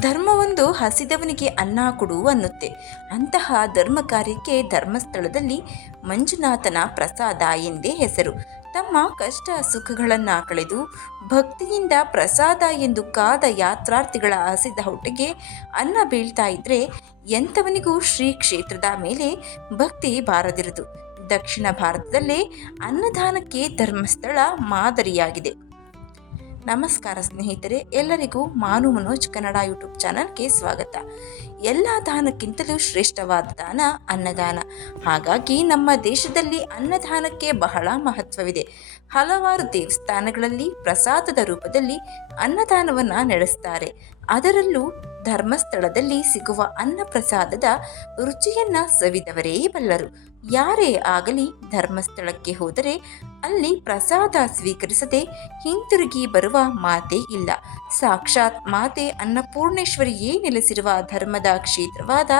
ಧರ್ಮವೊಂದು ಹಸಿದವನಿಗೆ ಅನ್ನ ಕೊಡು ಅನ್ನುತ್ತೆ. ಅಂತಹ ಧರ್ಮ ಕಾರ್ಯಕ್ಕೆ ಧರ್ಮಸ್ಥಳದಲ್ಲಿ ಮಂಜುನಾಥನ ಪ್ರಸಾದ ಎಂದೇ ಹೆಸರು. ತಮ್ಮ ಕಷ್ಟ ಸುಖಗಳನ್ನು ಕಳೆದು ಭಕ್ತಿಯಿಂದ ಪ್ರಸಾದ ಎಂದು ಕಾದ ಯಾತ್ರಾರ್ಥಿಗಳ ಹಸಿದ ಹೊಟ್ಟೆಗೆ ಅನ್ನ ಬೀಳ್ತಾ ಇದ್ರೆ ಎಂಥವನಿಗೂ ಶ್ರೀ ಕ್ಷೇತ್ರದ ಮೇಲೆ ಭಕ್ತಿ ಬಾರದಿರದು. ದಕ್ಷಿಣ ಭಾರತದಲ್ಲೇ ಅನ್ನದಾನಕ್ಕೆ ಧರ್ಮಸ್ಥಳ ಮಾದರಿಯಾಗಿದೆ. ನಮಸ್ಕಾರ ಸ್ನೇಹಿತರೆ, ಎಲ್ಲರಿಗೂ ಮಾನು ಮನೋಜ್ ಕನ್ನಡ ಯೂಟ್ಯೂಬ್ ಚಾನಲ್ಗೆ ಸ್ವಾಗತ. ಎಲ್ಲ ದಾನಕ್ಕಿಂತಲೂ ಶ್ರೇಷ್ಠವಾದ ದಾನ ಅನ್ನದಾನ. ಹಾಗಾಗಿ ನಮ್ಮ ದೇಶದಲ್ಲಿ ಅನ್ನದಾನಕ್ಕೆ ಬಹಳ ಮಹತ್ವವಿದೆ. ಹಲವಾರು ದೇವಸ್ಥಾನಗಳಲ್ಲಿ ಪ್ರಸಾದದ ರೂಪದಲ್ಲಿ ಅನ್ನದಾನವನ್ನು ನಡೆಸ್ತಾರೆ. ಅದರಲ್ಲೂ ಧರ್ಮಸ್ಥಳದಲ್ಲಿ ಸಿಗುವ ಅನ್ನ ಪ್ರಸಾದದ ರುಚಿಯನ್ನ ಸವಿದವರೇ ಬಲ್ಲರು. ಯಾರೇ ಆಗಲಿ ಧರ್ಮಸ್ಥಳಕ್ಕೆ ಹೋದರೆ ಅಲ್ಲಿ ಪ್ರಸಾದ ಸ್ವೀಕರಿಸದೆ ಹಿಂತಿರುಗಿ ಬರುವ ಮಾತೇ ಇಲ್ಲ. ಸಾಕ್ಷಾತ್ ಮಾತೆ ಅನ್ನಪೂರ್ಣೇಶ್ವರಿಯೇ ನೆಲೆಸಿರುವ ಧರ್ಮದ ಕ್ಷೇತ್ರವಾದ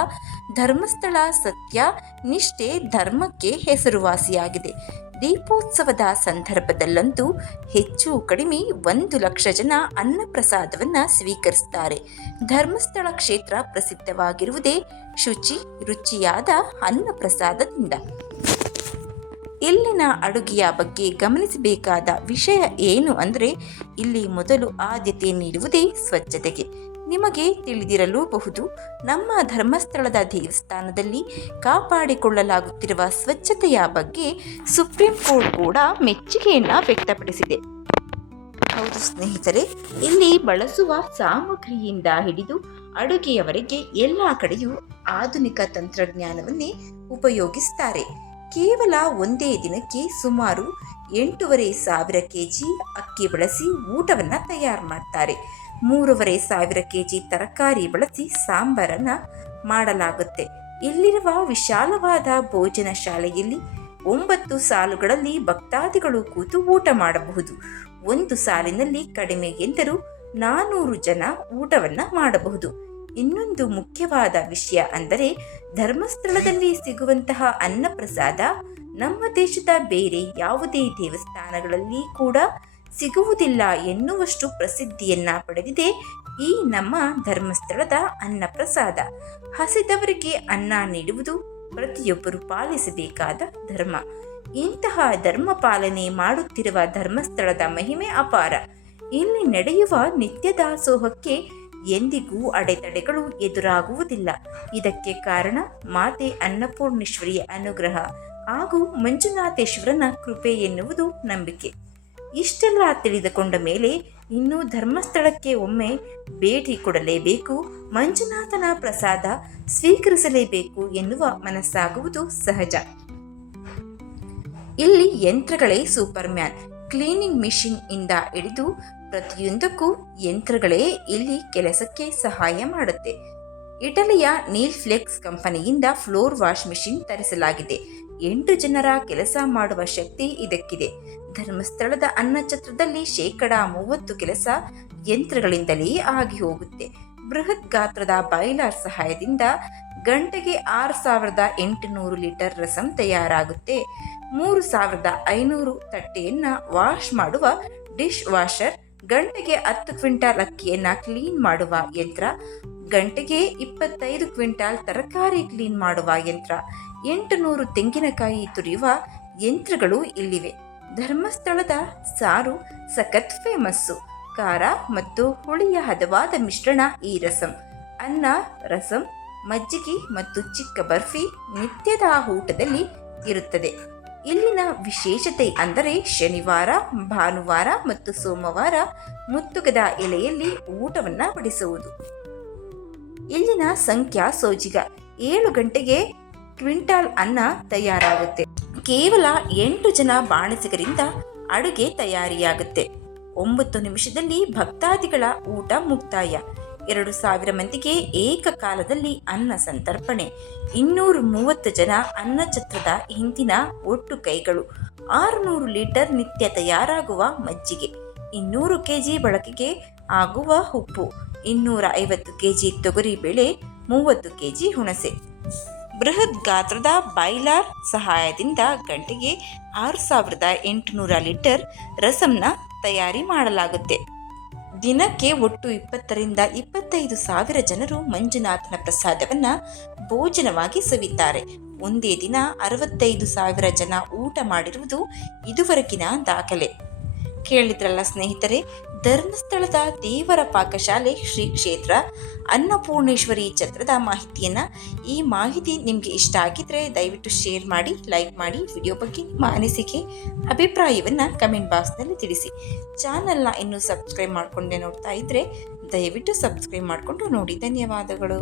ಧರ್ಮಸ್ಥಳ ಸತ್ಯ ನಿಷ್ಠೆ ಧರ್ಮಕ್ಕೆ ಹೆಸರುವಾಸಿಯಾಗಿದೆ. ದೀಪೋತ್ಸವದ ಸಂದರ್ಭದಲ್ಲಂತೂ ಹೆಚ್ಚು ಕಡಿಮೆ ಒಂದು ಲಕ್ಷ ಜನ ಅನ್ನಪ್ರಸಾದವನ್ನು ಸ್ವೀಕರಿಸುತ್ತಾರೆ ಧರ್ಮಸ್ಥಳ ಕ್ಷೇತ್ರ ಪ್ರಸಿದ್ಧವಾಗಿರುವುದೇ ಶುಚಿ ರುಚಿಯಾದ ಅನ್ನಪ್ರಸಾದದಿಂದ. ಇಲ್ಲಿನ ಅಡುಗೆಯ ಬಗ್ಗೆ ಗಮನಿಸಬೇಕಾದ ವಿಷಯ ಏನು ಅಂದರೆ ಇಲ್ಲಿ ಮೊದಲು ಆದ್ಯತೆ ನೀಡುವುದೇ ಸ್ವಚ್ಛತೆಗೆ. ನಿಮಗೆ ತಿಳಿದಿರಲೂಬಹುದು, ನಮ್ಮ ಧರ್ಮಸ್ಥಳದ ದೇವಸ್ಥಾನದಲ್ಲಿ ಕಾಪಾಡಿಕೊಳ್ಳಲಾಗುತ್ತಿರುವ ಸ್ವಚ್ಛತೆಯ ಬಗ್ಗೆ ಸುಪ್ರೀಂ ಕೋರ್ಟ್ ಕೂಡ ಮೆಚ್ಚುಗೆಯನ್ನು ವ್ಯಕ್ತಪಡಿಸಿದೆ. ಹೌದು ಸ್ನೇಹಿತರೆ, ಇಲ್ಲಿ ಬಳಸುವ ಸಾಮಗ್ರಿಯಿಂದ ಹಿಡಿದು ಅಡುಗೆಯವರೆಗೆ ಎಲ್ಲ ಕಡೆಯೂ ಆಧುನಿಕ ತಂತ್ರಜ್ಞಾನವನ್ನೇ ಉಪಯೋಗಿಸುತ್ತಾರೆ ಕೇವಲ ಒಂದೇ ದಿನಕ್ಕೆ ಸುಮಾರು ಎಂಟೂವರೆ ಸಾವಿರ ಕೆಜಿ ಅಕ್ಕಿ ಬಳಸಿ ಊಟವನ್ನು ತಯಾರು ಮಾಡ್ತಾರೆ. ಮೂರುವರೆ ಸಾವಿರ ಕೆಜಿ ತರಕಾರಿ ಬಳಸಿ ಸಾಂಬಾರನ್ನು ಮಾಡಲಾಗುತ್ತೆ. ಇಲ್ಲಿರುವ ವಿಶಾಲವಾದ ಭೋಜನ ಶಾಲೆಯಲ್ಲಿ ಒಂಬತ್ತು ಸಾಲುಗಳಲ್ಲಿ ಭಕ್ತಾದಿಗಳು ಕೂತು ಊಟ ಮಾಡಬಹುದು. ಒಂದು ಸಾಲಿನಲ್ಲಿ ಕಡಿಮೆ ಎಂದರೂ ನಾನೂರು ಜನ ಊಟವನ್ನು ಮಾಡಬಹುದು. ಇನ್ನೊಂದು ಮುಖ್ಯವಾದ ವಿಷಯ ಅಂದರೆ ಧರ್ಮಸ್ಥಳದಲ್ಲಿ ಸಿಗುವಂತಹ ಅನ್ನಪ್ರಸಾದ ನಮ್ಮ ದೇಶದ ಬೇರೆ ಯಾವುದೇ ದೇವಸ್ಥಾನಗಳಲ್ಲಿ ಕೂಡ ಸಿಗುವುದಿಲ್ಲ ಎನ್ನುವಷ್ಟು ಪ್ರಸಿದ್ಧಿಯನ್ನ ಪಡೆದಿದೆ ಈ ನಮ್ಮ ಧರ್ಮಸ್ಥಳದ ಅನ್ನಪ್ರಸಾದ. ಹಸಿದವರಿಗೆ ಅನ್ನ ನೀಡುವುದು ಪ್ರತಿಯೊಬ್ಬರು ಪಾಲಿಸಬೇಕಾದ ಧರ್ಮ. ಇಂತಹ ಧರ್ಮ ಪಾಲನೆ ಮಾಡುತ್ತಿರುವ ಧರ್ಮಸ್ಥಳದ ಮಹಿಮೆ ಅಪಾರ. ಇಲ್ಲಿ ನಡೆಯುವ ನಿತ್ಯ ದಾಸೋಹಕ್ಕೆ ಎಂದಿಗೂ ಅಡೆತಡೆಗಳು ಎದುರಾಗುವುದಿಲ್ಲ. ಇದಕ್ಕೆ ಕಾರಣ ಮಾತೆ ಅನ್ನಪೂರ್ಣೇಶ್ವರಿಯ ಅನುಗ್ರಹ ಹಾಗೂ ಮಂಜುನಾಥೇಶ್ವರನ ಕೃಪೆ ಎನ್ನುವುದು ನಂಬಿಕೆ. ಇಷ್ಟೆಲ್ಲ ತಿಳಿದುಕೊಂಡ ಮೇಲೆ ಇನ್ನು ಧರ್ಮಸ್ಥಳಕ್ಕೆ ಒಮ್ಮೆ ಭೇಟಿ ಕೊಡಲೇಬೇಕು, ಮಂಜುನಾಥನ ಪ್ರಸಾದ ಸ್ವೀಕರಿಸಲೇಬೇಕು ಎನ್ನುವ ಮನಸ್ಸಾಗುವುದು ಸಹಜ. ಇಲ್ಲಿ ಯಂತ್ರಗಳೇ ಸೂಪರ್ ಮ್ಯಾನ್ ಕ್ಲೀನಿಂಗ್ ಮಿಷಿನ್ ಇಂದ ಹಿಡಿದು ಪ್ರತಿಯೊಂದಕ್ಕೂ ಯಂತ್ರಗಳೇ ಇಲ್ಲಿ ಕೆಲಸಕ್ಕೆ ಸಹಾಯ ಮಾಡುತ್ತೆ. ಇಟಲಿಯ ನೀಲ್ ಫ್ಲೆಕ್ಸ್ ಕಂಪನಿಯಿಂದ ಫ್ಲೋರ್ ವಾಶ್ ಮಿಷಿನ್ ತರಿಸಲಾಗಿದೆ. ಎಂಟು ಜನರ ಕೆಲಸ ಮಾಡುವ ಶಕ್ತಿ ಇದಕ್ಕಿದೆ. ಧರ್ಮಸ್ಥಳದ ಅನ್ನಛತ್ರದಲ್ಲಿ ಶೇಕಡ ಮೂವತ್ತು ಕೆಲಸ ಯಂತ್ರಗಳಿಂದಲೇ ಆಗಿ ಹೋಗುತ್ತೆ. ಬೃಹತ್ ಗಾತ್ರದ ಬಾಯ್ಲರ್ ಸಹಾಯದಿಂದ ಗಂಟೆಗೆ ಆರು ಸಾವಿರದ ಎಂಟುನೂರು ಲೀಟರ್ ರಸಂ ತಯಾರಾಗುತ್ತೆ. ಮೂರು ಸಾವಿರದ ಐನೂರು ತಟ್ಟೆಯನ್ನು ವಾಶ್ ಮಾಡುವ ಡಿಶ್ ವಾಷರ್, ಗಂಟೆಗೆ ಹತ್ತು ಕ್ವಿಂಟಾಲ್ ಅಕ್ಕಿಯನ್ನು ಕ್ಲೀನ್ ಮಾಡುವ ಯಂತ್ರ, ಗಂಟೆಗೆ ಇಪ್ಪತ್ತೈದು ಕ್ವಿಂಟಾಲ್ ತರಕಾರಿ ಕ್ಲೀನ್ ಮಾಡುವ ಯಂತ್ರ ಎಂಟು ನೂರು ತೆಂಗಿನಕಾಯಿ ತುರಿಯುವ ಯಂತ್ರಗಳು ಇಲ್ಲಿವೆ. ಧರ್ಮಸ್ಥಳದ ಸಾರು ಸಖತ್ ಫೇಮಸ್ಸು. ಖಾರ ಮತ್ತು ಹುಳಿಯ ಹದವಾದ ಮಿಶ್ರಣ ಈ ರಸಂ. ಅನ್ನ, ರಸಂ, ಮಜ್ಜಿಗೆ ಮತ್ತು ಚಿಕ್ಕ ಬರ್ಫಿ ನಿತ್ಯದ ಊಟದಲ್ಲಿ ಇರುತ್ತದೆ. ಇಲ್ಲಿನ ವಿಶೇಷತೆ ಅಂದರೆ ಶನಿವಾರ, ಭಾನುವಾರ ಮತ್ತು ಸೋಮವಾರ ಮುತ್ತುಗದ ಎಲೆಯಲ್ಲಿ ಊಟವನ್ನು ಬಡಿಸುವುದು. ಇಲ್ಲಿನ ಸಂಖ್ಯಾ ಸೋಜಿಗ ಏಳು ಗಂಟೆಗೆ ಕ್ವಿಂಟಾಲ್ ಅನ್ನ ತಯಾರಾಗುತ್ತೆ. ಕೇವಲ ಎಂಟು ಜನ ಬಾಣಸಿಗರಿಂದ ಅಡುಗೆ ತಯಾರಿಯಾಗುತ್ತೆ. ಒಂಬತ್ತು ನಿಮಿಷದಲ್ಲಿ ಭಕ್ತಾದಿಗಳ ಊಟ ಮುಕ್ತಾಯ. ಎರಡು ಸಾವಿರ ಮಂದಿಗೆ ಏಕಕಾಲದಲ್ಲಿ ಅನ್ನ ಸಂತರ್ಪಣೆ. ಇನ್ನೂರು ಮೂವತ್ತು ಜನ ಅನ್ನ ಛತ್ರದ ಹಿಂದಿನ ಒಟ್ಟು ಕೈಗಳು. ಆರುನೂರು ಲೀಟರ್ ನಿತ್ಯ ತಯಾರಾಗುವ ಮಜ್ಜಿಗೆ. ಇನ್ನೂರು ಕೆಜಿ ಬಳಕೆಗೆ ಆಗುವ ಉಪ್ಪು. ಇನ್ನೂರ ಐವತ್ತು ಕೆಜಿ ತೊಗರಿಬೇಳೆ ಮೂವತ್ತು ಕೆಜಿ ಹುಣಸೆ. ಬೃಹತ್ ಗಾತ್ರದ ಬಾಯ್ಲಾರ್ ಸಹಾಯದಿಂದ ಗಂಟೆಗೆ ಆರು ಸಾವಿರದ ಎಂಟುನೂರ ಲೀಟರ್ ರಸಂನ ತಯಾರಿ ಮಾಡಲಾಗುತ್ತೆ. ದಿನಕ್ಕೆ ಒಟ್ಟು ಇಪ್ಪತ್ತರಿಂದ ಇಪ್ಪತ್ತೈದು ಸಾವಿರ ಜನರು ಮಂಜುನಾಥನ ಪ್ರಸಾದವನ್ನು ಭೋಜನವಾಗಿ ಸವಿತಾರೆ. ಒಂದೇ ದಿನ ಅರವತ್ತೈದು ಸಾವಿರ ಜನ ಊಟ ಮಾಡಿರುವುದು ಇದುವರೆಗಿನ ದಾಖಲೆ. ಕೇಳಿದ್ರಲ್ಲ ಸ್ನೇಹಿತರೆ, ಧರ್ಮಸ್ಥಳದ ದೇವರ ಪಾಕಶಾಲೆ ಶ್ರೀ ಕ್ಷೇತ್ರ ಅನ್ನಪೂರ್ಣೇಶ್ವರಿ ಛತ್ರದ ಮಾಹಿತಿಯನ್ನ ಈ ಮಾಹಿತಿ ನಿಮಗೆ ಇಷ್ಟ ಆಗಿದ್ರೆ ದಯವಿಟ್ಟು ಶೇರ್ ಮಾಡಿ, ಲೈಕ್ ಮಾಡಿ, ವಿಡಿಯೋ ಬಗ್ಗೆ ನಿಮ್ಮ ಅನಿಸಿಕೆ, ಅಭಿಪ್ರಾಯವನ್ನ ಕಮೆಂಟ್ ಬಾಕ್ಸ್ನಲ್ಲಿ ತಿಳಿಸಿ. ಚಾನಲ್ನ ಇನ್ನೂ ಸಬ್ಸ್ಕ್ರೈಬ್ ಮಾಡಿಕೊಂಡೆ ನೋಡ್ತಾ ಇದ್ರೆ ದಯವಿಟ್ಟು ಸಬ್ಸ್ಕ್ರೈಬ್ ಮಾಡಿಕೊಂಡು ನೋಡಿ. ಧನ್ಯವಾದಗಳು.